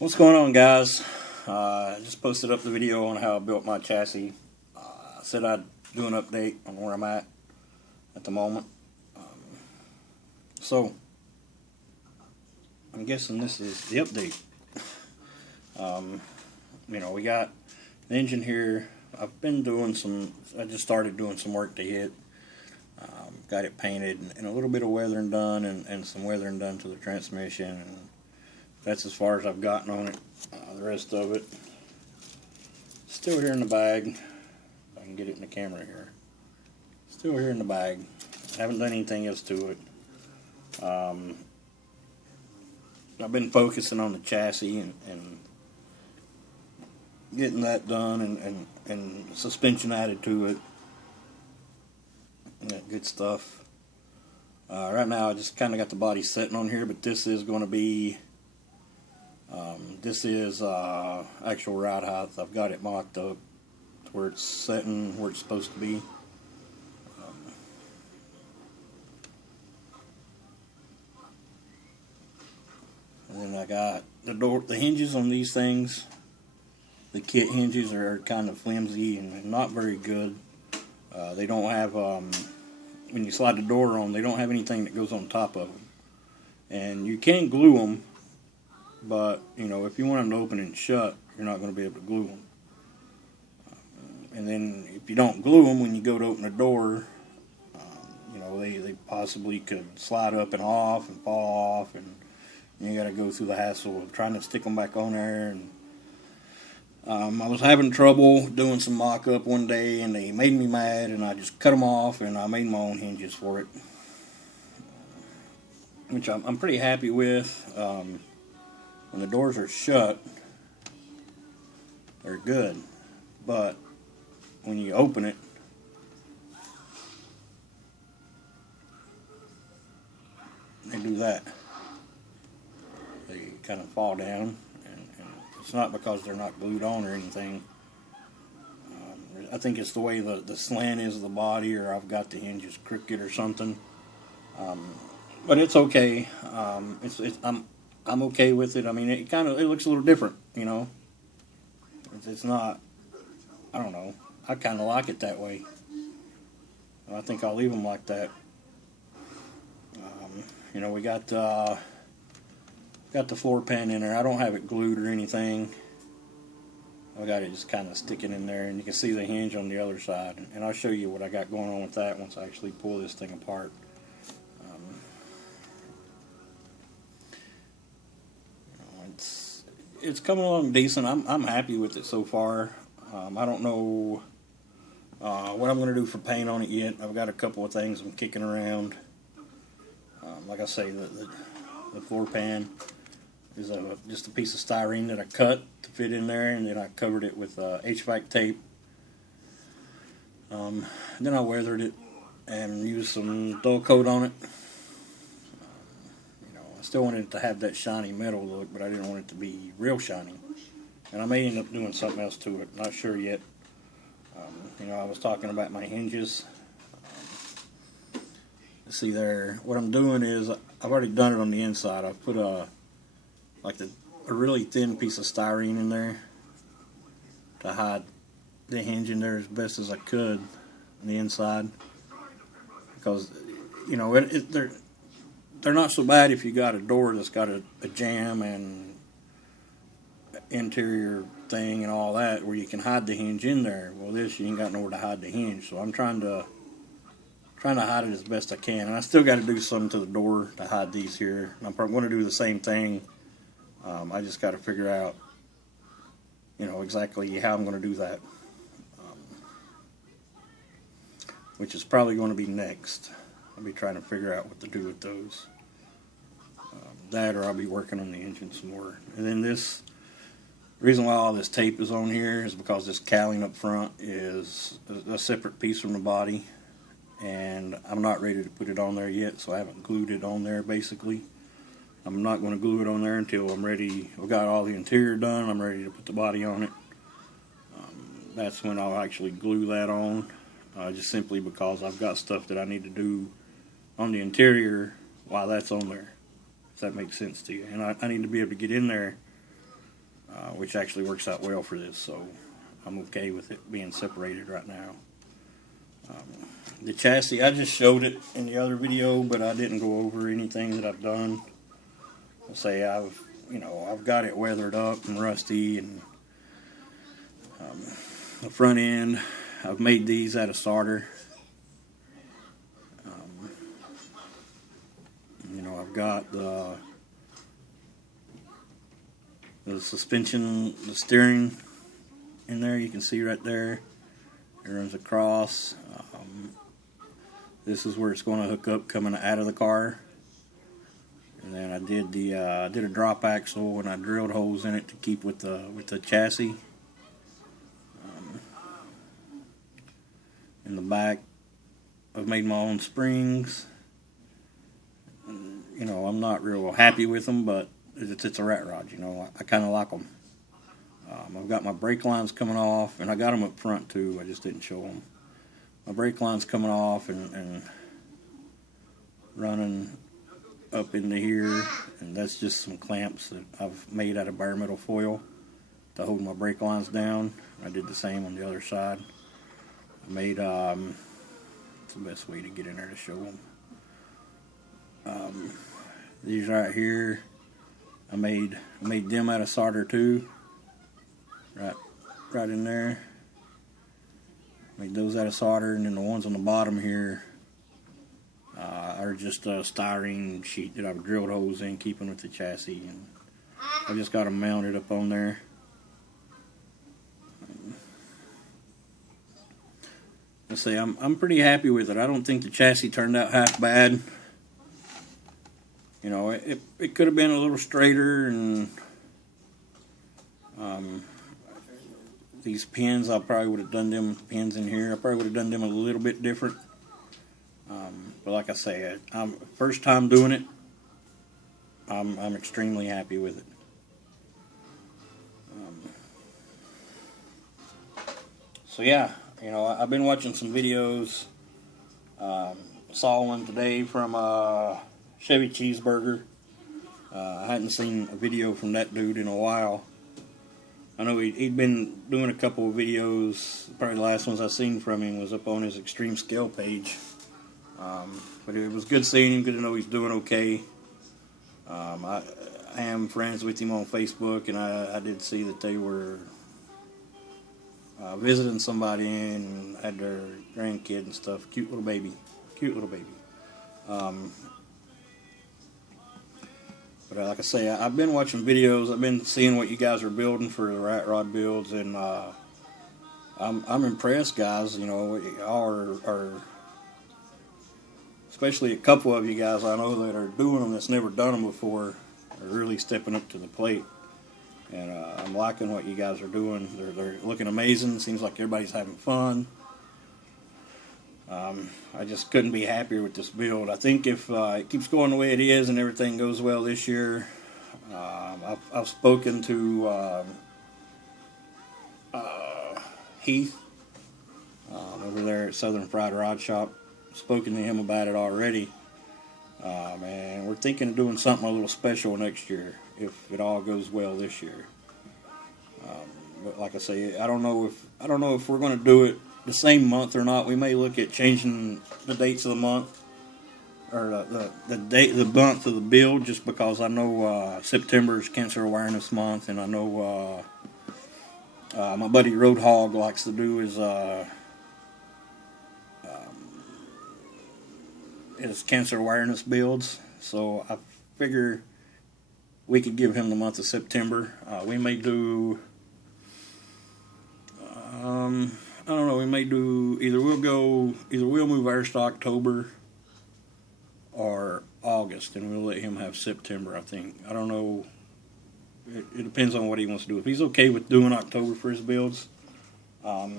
What's going on, guys? I just posted up the video on how I built my chassis. I said I'd do an update on where I'm at the moment. So, I'm guessing this is the update. We got the engine here. I just started doing some work to it. Got it painted and a little bit of weathering done and some weathering done to the transmission. And that's as far as I've gotten on it. The rest of it still here in the bag. If I can get it in the camera here. Still here in the bag. Haven't done anything else to it. I've been focusing on the chassis and getting that done and suspension added to it. And that good stuff. Right now I just kind of got the body setting on here, but this is going to be actual ride height. I've got it mocked up to where it's setting where it's supposed to be. And then I got the hinges on these things. The kit hinges are kind of flimsy and not very good. They don't have, when you slide the door on, they don't have anything that goes on top of them. And you can glue them, but if you want them to open and shut, you're not going to be able to glue them. And then if you don't glue them when you go to open the door, they possibly could slide up and off and fall off, and you got to go through the hassle of trying to stick them back on there. And I was having trouble doing some mock-up one day, and they made me mad, and I just cut them off, and I made my own hinges for it, which I'm pretty happy with. When the doors are shut, they're good, but when you open it, they do that. They kind of fall down, and it's not because they're not glued on or anything. I think it's the way the slant is of the body, or I've got the hinges crooked or something. But it's okay. I'm okay with it. I mean, it looks a little different, It's not. I don't know. I kind of like it that way. I think I'll leave them like that. We got the floor pan in there. I don't have it glued or anything. I got it just kind of sticking in there, and you can see the hinge on the other side. And I'll show you what I got going on with that once I actually pull this thing apart. It's coming along decent. I'm happy with it so far. I don't know what I'm going to do for paint on it yet. I've got a couple of things I'm kicking around. Like I say, the floor pan is just a piece of styrene that I cut to fit in there, and then I covered it with HVAC tape. Then I weathered it and used some dull coat on it. I still wanted it to have that shiny metal look, but I didn't want it to be real shiny. And I may end up doing something else to it. Not sure yet. I was talking about my hinges. See there, what I'm doing is I've already done it on the inside. I've put a really thin piece of styrene in there to hide the hinge in there as best as I could on the inside, because they're not so bad if you got a door that's got a jamb and interior thing and all that where you can hide the hinge in there. Well, this, you ain't got nowhere to hide the hinge, so I'm trying to hide it as best I can. And I still got to do something to the door to hide these here. And I'm probably going to do the same thing. I just got to figure out, exactly how I'm going to do that. Which is probably going to be next. I'll be trying to figure out what to do with those. That, or I'll be working on the engine some more. And then the reason why all this tape is on here is because this cowling up front is a separate piece from the body. And I'm not ready to put it on there yet, so I haven't glued it on there, basically. I'm not going to glue it on there until I'm ready. I've got all the interior done. I'm ready to put the body on it. That's when I'll actually glue that on, just simply because I've got stuff that I need to do on the interior while that's on there, if that makes sense to you. And I need to be able to get in there which actually works out well for this, so I'm okay with it being separated right now. The chassis, I just showed it in the other video, but I didn't go over anything that I've done. I'll say I've got it weathered up and rusty, and the front end, I've made these out of solder. I've got the suspension, the steering in there. You can see right there. It runs across. This is where it's going to hook up coming out of the car. And then I did a drop axle, and I drilled holes in it to keep with the chassis. In the back, I've made my own springs. I'm not real happy with them, but it's a rat rod. I kind of like them. I've got my brake lines coming off, and I got them up front too. I just didn't show them. My brake lines coming off and running up into here, and that's just some clamps that I've made out of bare metal foil to hold my brake lines down. I did the same on the other side. I made it's the best way to get in there to show them. These right here, I made them out of solder too. Right in there. Made those out of solder, and then the ones on the bottom here are just a styrene sheet that I've drilled holes in, keeping with the chassis, and I just got them mounted up on there. I say I'm pretty happy with it. I don't think the chassis turned out half bad. It could have been a little straighter, and these pins, I probably would have done them pins in here. I probably would have done them a little bit different. But like I say, I'm first time doing it. I'm extremely happy with it. So yeah, I've been watching some videos. Saw one today from Chevy Cheeseburger. I hadn't seen a video from that dude in a while. I know he'd been doing a couple of videos. Probably the last ones I seen from him was up on his Extreme Scale page. But it was good seeing him, good to know he's doing okay. I am friends with him on Facebook, and I did see that they were visiting somebody and had their grandkid and stuff. Cute little baby. But like I say, I've been watching videos. I've been seeing what you guys are building for the rat rod builds, and I'm impressed, guys. Y'all are especially a couple of you guys I know that are doing them that's never done them before, are really stepping up to the plate. And I'm liking what you guys are doing. They're looking amazing. Seems like everybody's having fun. I just couldn't be happier with this build. I think if it keeps going the way it is and everything goes well this year, I've spoken to Heath over there at Southern Fried Rod Shop. Spoken to him about it already. And we're thinking of doing something a little special next year if it all goes well this year. But like I say, I don't know if we're going to do it the same month or not. We may look at changing the dates of the month, or the month of the build, just because I know September is Cancer Awareness Month, and I know my buddy Roadhog likes to do his cancer awareness builds. So I figure we could give him the month of September. We may do I don't know, we may do either we'll move ours to October or August, and we'll let him have September, I think. I don't know. It depends on what he wants to do. If he's okay with doing October for his builds, I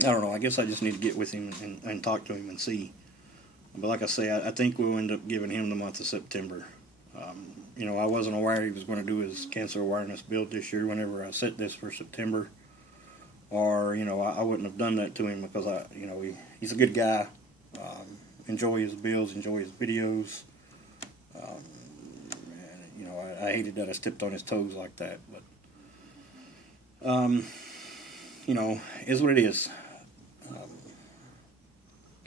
don't know. I guess I just need to get with him and talk to him and see. But like I say, I think we'll end up giving him the month of September. I wasn't aware he was going to do his cancer awareness build this year whenever I set this for September. Or, I wouldn't have done that to him because, he's a good guy. Enjoy his builds, enjoy his videos. I I hated that I stepped on his toes like that. But, you know, is what it is.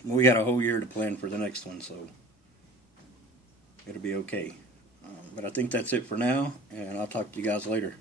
We got a whole year to plan for the next one, so it'll be okay. But I think that's it for now, and I'll talk to you guys later.